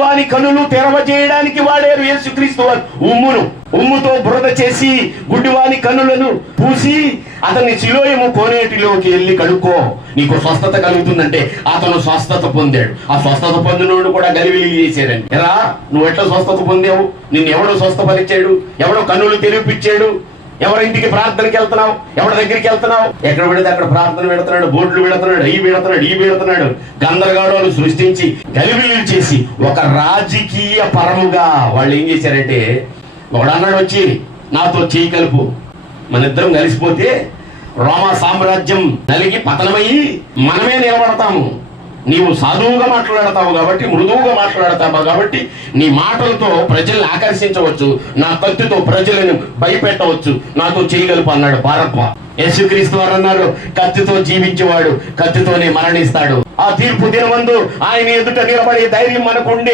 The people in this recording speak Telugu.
గుడ్డివాని కనులు తెరవజేయడానికి వాడారు యేసుక్రీస్తు వారు. ఉమ్ముతో బురద చేసి గుడ్డివాని కనులను పూసి అతన్ని సిలోయము కోనేటిలోకి వెళ్ళి కడుక్కో, నీకు స్వస్థత కలుగుతుందంటే అతను స్వస్థత పొందాడు. ఆ స్వస్థత పొందినోడు కూడా గలివిలి చేశాడండి. ఎరా నువ్వు ఎట్లా స్వస్థత పొందావు? నిన్ను ఎవడో స్వస్థపరిచాడు? ఎవడో కన్నులు తెరిపించాడు? ఎవరింటికి ప్రార్థనకి వెళ్తున్నావు? ఎవరి దగ్గరికి వెళ్తున్నావు? ఎక్కడ పెడితే అక్కడ ప్రార్థన పెడుతున్నాడు, బోర్డులు పెడుతున్నాడు, ఈ పెడుతున్నాడు. గందరగోళాలు సృష్టించి గలిబిలి చేసి ఒక రాజకీయ పరముగా వాళ్ళు ఏం చేశారంటే, ఒకడు అన్నాడు వచ్చి నాతో చేయి కలుపు, మన ఇద్దరం కలిసిపోతే రోమా సామ్రాజ్యం నలిగి పతనమయ్యి మనమే నిలబడతాము. నీవు సాధువుగా మాట్లాడతావు కాబట్టి, మృదువుగా మాట్లాడతావు కాబట్టి నీ మాటలతో ప్రజల్ని ఆకర్షించవచ్చు, నా కత్తితో ప్రజలను భయపెట్టవచ్చు, నాతో చేయగలుపు అన్నాడు భారత్వ. యేసుక్రీస్తు వారు అన్నారు, కత్తితో జీవించేవాడు కత్తితోనే మరణిస్తాడు. ఆ తీర్పు దినమందు ఆయన ఎదుట నిలబడే ధైర్యం మనకుండే